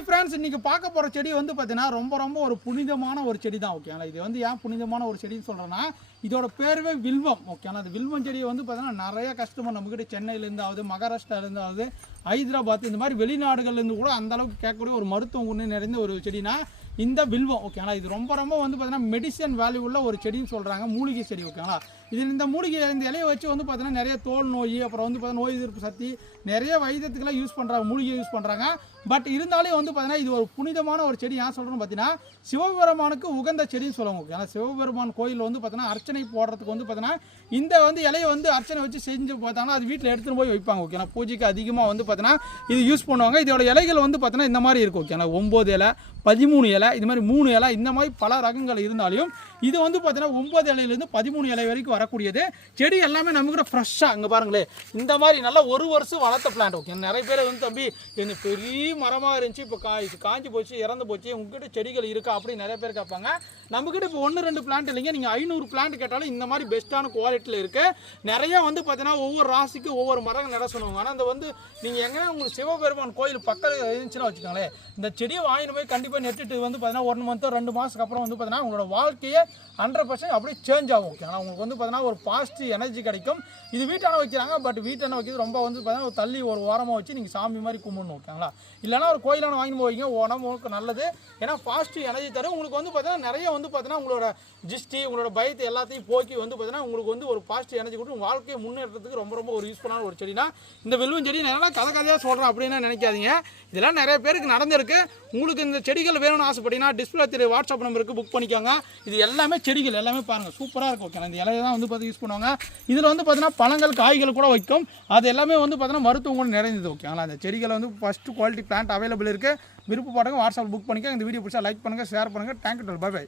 Hi friends, இன்றைக்கி பார்க்க போகிற செடி வந்து பார்த்தீங்கன்னா ரொம்ப ஒரு புனிதமான ஒரு செடி தான். ஓகேங்களா, இது வந்து ஏன் புனிதமான ஒரு செடின்னு சொல்கிறேன்னா, இதோட பேருவே வில்வம். ஓகேங்களா, அந்த வில்வம் செடியை வந்து பார்த்தீங்கன்னா நிறைய கஸ்டமர் நம்மக்கிட்ட சென்னையிலேருந்தாவது, மகாராஷ்டிராலேருந்தாவது, ஹைதராபாத் இந்த மாதிரி வெளிநாடுகள்லேருந்து கூட அந்தளவுக்கு கேட்கக்கூடிய ஒரு மருத்துவ குணம் நிறைந்த ஒரு செடினா இந்த வில்வம். ஓகேங்களா, இது ரொம்ப வந்து பார்த்தீங்கன்னா மெடிசன் வேல்யூ உள்ள ஒரு செடின்னு சொல்கிறாங்க, மூலிகை செடி. ஓகேங்களா, இது இந்த மூலிகை இந்த இலையை வச்சு வந்து பார்த்தீங்கன்னா நிறைய தோல் நோய், அப்புறம் வந்து பார்த்தீங்கன்னா நோய் எதிர்ப்பு சக்தி, நிறைய வைத்தியத்துக்கெல்லாம் யூஸ் பண்ணுறாங்க, மூலிகை யூஸ் பண்ணுறாங்க. பட் இருந்தாலும் வந்து பார்த்தீங்கன்னா இது ஒரு புனிதமான ஒரு செடி. ஏன் சொல்கிறோன்னு பார்த்தீங்கன்னா, சிவபெருமானுக்கு உகந்த செடின்னு சொல்லுவாங்க. ஓகே, ஏன்னா சிவபெருமான் கோயில் வந்து பார்த்தீங்கன்னா அர்ச்சனை போடுறதுக்கு வந்து பார்த்தீங்கன்னா இந்த வந்து இலையை வந்து அர்ச்சனை வச்சு செஞ்சு பார்த்தாங்கன்னா அது வீட்டில் எடுத்துகிட்டு போய் வைப்பாங்க. ஓகேனா, பூஜைக்கு அதிகமாக வந்து பார்த்தீங்கன்னா இது யூஸ் பண்ணுவாங்க. இதோட இலைகள் வந்து பார்த்தீங்கன்னா இந்த மாதிரி இருக்கும். ஓகேனா, 9 இலை, 13 இலை, இது மாதிரி 3 இலை, இந்த மாதிரி பல ரகங்கள் இருந்தாலும் இது வந்து பார்த்தீங்கன்னா 9 இலையிலேருந்து 13 இலை வரைக்கும் வரக்கூடியது. செடி எல்லாமே நம்ம கூட ஃப்ரெஷ்ஷாக இங்கே பாருங்களேன், இந்த மாதிரி நல்லா 1 வருஷம் வளர்த்த பிளான்ட். ஓகே, நிறைய பேர் வந்து தம்பி இந்த பெரிய மரமாக இருந்துச்சு, இப்போ காஞ்சி போச்சு, இறந்து போச்சு, உங்ககிட்ட செடிகள் இருக்கா அப்படின்னு நிறைய பேர் கேட்பாங்க. நம்மக்கிட்ட இப்போ 1-2 பிளான்ட் இல்லைங்க, நீங்கள் 500 பிளான்ட் கேட்டாலும் இந்த மாதிரி பெஸ்ட்டான குவாலிட்டியில் இருக்குது. நிறைய வந்து பார்த்தீங்கன்னா ஒவ்வொரு ராசிக்கு ஒவ்வொரு மரங்கள் நட சொல்லுவாங்க. ஆனால் இந்த வந்து நீங்கள் எங்கன்னா உங்களுக்கு சிவபெருமான் கோயில் பக்கத்தில் இருந்துச்சுன்னா வச்சுக்கோங்களேன், இந்த செடியை வாங்கிட்டு போய் கண்டிப்பாக நெட்டுட்டு வந்து பார்த்தீங்கன்னா 1 மந்த்தோ 2 மாதத்துக்கு அப்புறம் வந்து பார்த்தீங்கன்னா உங்களோட வாழ்க்கையே 100% அப்படியே சேஞ்ச் ஆகும். ஓகே, ஆனால் உங்களுக்கு வந்து பார்த்தீங்கன்னா ஒரு பாசிட்டிவ் எனர்ஜி கிடைக்கும். இது வீட்டான வைக்கிறாங்க, பட் வீட்டான வைக்கிறது ரொம்ப வந்து பார்த்தீங்கன்னா தள்ளி ஒரு ஓரமாக வச்சு நீங்கள் சாமி மாதிரி கும்பிடணும். ஓகேங்களா, இல்லைனா ஒரு கோயிலான வாங்கி போவீங்க, உடம்புக்கு நல்லது. ஏன்னா பாசிட்டிவ் எனர்ஜி தரும். உங்களுக்கு வந்து பார்த்தீங்கன்னா நிறைய வந்து பார்த்தீங்கன்னா உங்களோட ஜிஸ்டி, உங்களோட பயத்தை எல்லாத்தையும் போக்கி வந்து பார்த்தீங்கன்னா உங்களுக்கு வந்து ஒரு பாசிட்டிவ் எனர்ஜி கொடுத்து உங்கள் வாழ்க்கையை முன்னேற்றத்துக்கு ரொம்ப ஒரு யூஸ்ஃபுல்லான ஒரு செடினா இந்த வில்வம் செடி. நல்லா கதையாக சொல்கிறேன் அப்படின்னு நினைக்காதீங்க, இதெல்லாம் நிறைய பேருக்கு நடந்திருக்கு. உங்களுக்கு இந்த செடிகள் வேணும்னு ஆசைப்பட்டீங்கன்னா டிஸ்பிளே தெரிய வாட்ஸ்அப் நம்பருக்கு புக் பண்ணிக்கோங்க. இது எல்லாமே செடிகள் எல்லாமே பாருங்கள் சூப்பராக இருக்கும். ஓகே, இந்த இலையை தான் வந்து பார்த்து யூஸ் பண்ணுவாங்க. இதில் வந்து பார்த்தீங்கன்னா பழங்கள், காய்கள் கூட வைக்கும். அது எல்லாமே வந்து பார்த்தீங்கன்னா மருத்துவம் கூட நிறைந்தது. ஓகேங்களா, அந்த செடிகளை வந்து ஃபஸ்ட்டு குவாலிட்டி பிளான்ட் அவைலபிள் இருக்குது. விருப்பப்பட்டவங்க வாட்ஸ்அப் புக் பண்ணிக்க. இந்த வீடியோ பிடிச்சா லைக் பண்ணுங்கள், ஷேர் பண்ணுங்கள். Thank you, bye by.